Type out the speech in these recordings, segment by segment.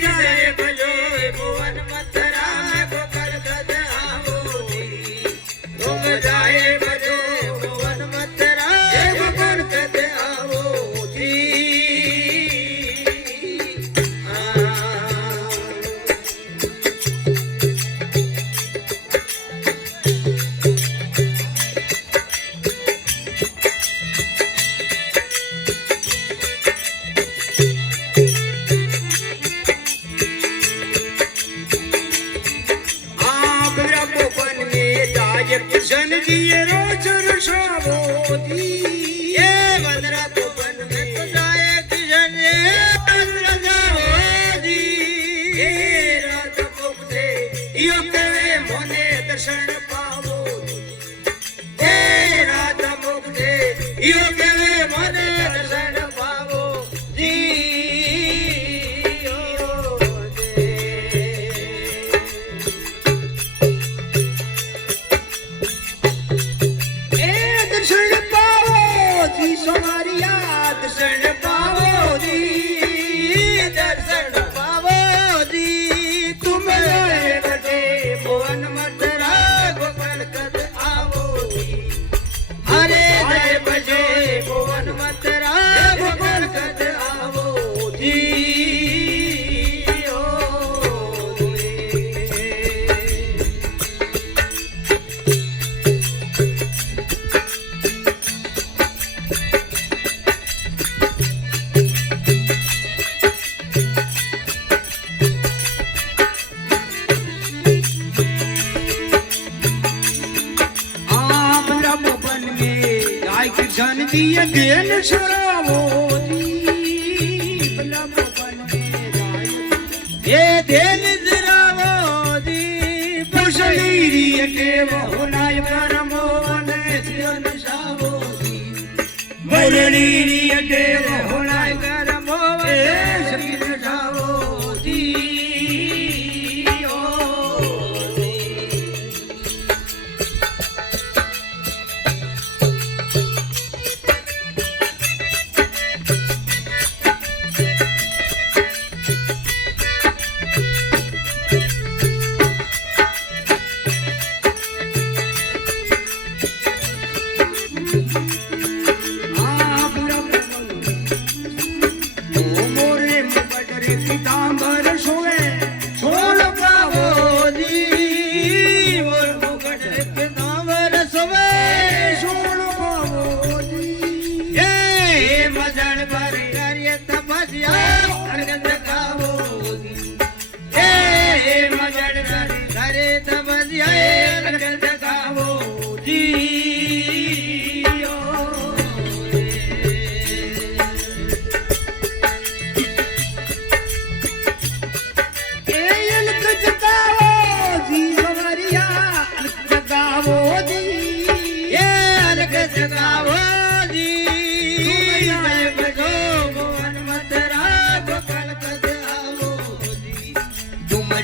जाए भजो भुवन मथुरा गोकुल कद आवो जी तुम जाए भजो भुवन मथुरा गोकुल कद आवो जी कृष्ण जी रोज रुषावो जी ये बंदरा तो बन में तो जाए कृष्ण बंदरा जाओ जी ये रात मुक्ते यो कवे मोने दर्शन पावो ये रात मुक्ते यो कवे मोने दर्शन पावो जी दर्शन पावो जी दर्शन पावो जी तुम जाए बजे भुवन मथुरा गोकुल कद आवो जी अरे जाए बजे भुवन मथुरा गोकुल कद आवो जी कृष्ण जी देन सुरावो जी बला भवन में ये देन सुरावो जी पुष्णीरी के बहुनाय परमोवन सियन सावो जी मुरलीरी के बहुनाय परमोवन सियन सावो जी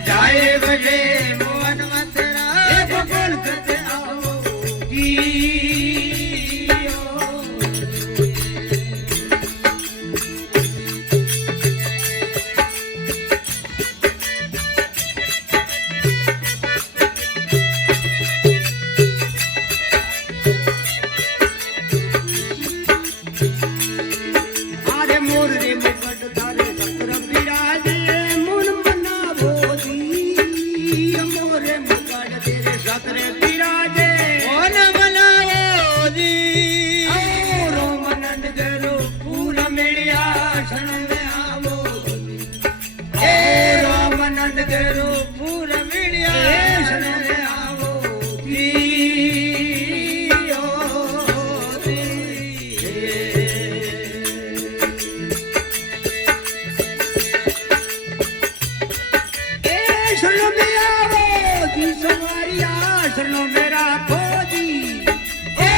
जाए बजे मोहन मथुरा गोकुल कद आवो जी अरे मोर रे मुकुट धारे चक्र विराजे मुन मनावो मोरे मुकुट तेरे सतरे विराजे मोन मनावो जी रो मनन करो फूल मिलिया क्षण में आवो ए रो मनन करो फूल मिलिया क्षण में आवो जी शरणों मेरा खोजी ए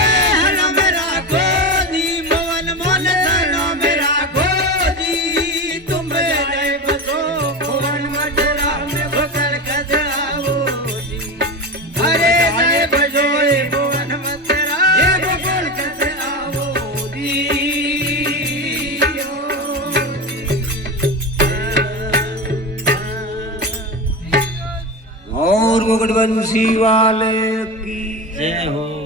हलो मेरा खोजी मोहन मोहन शरणों मेरा खोजी तुम मेरे बसो भुवन मथुरा में जोगड़ बंसी वाले की जय हो।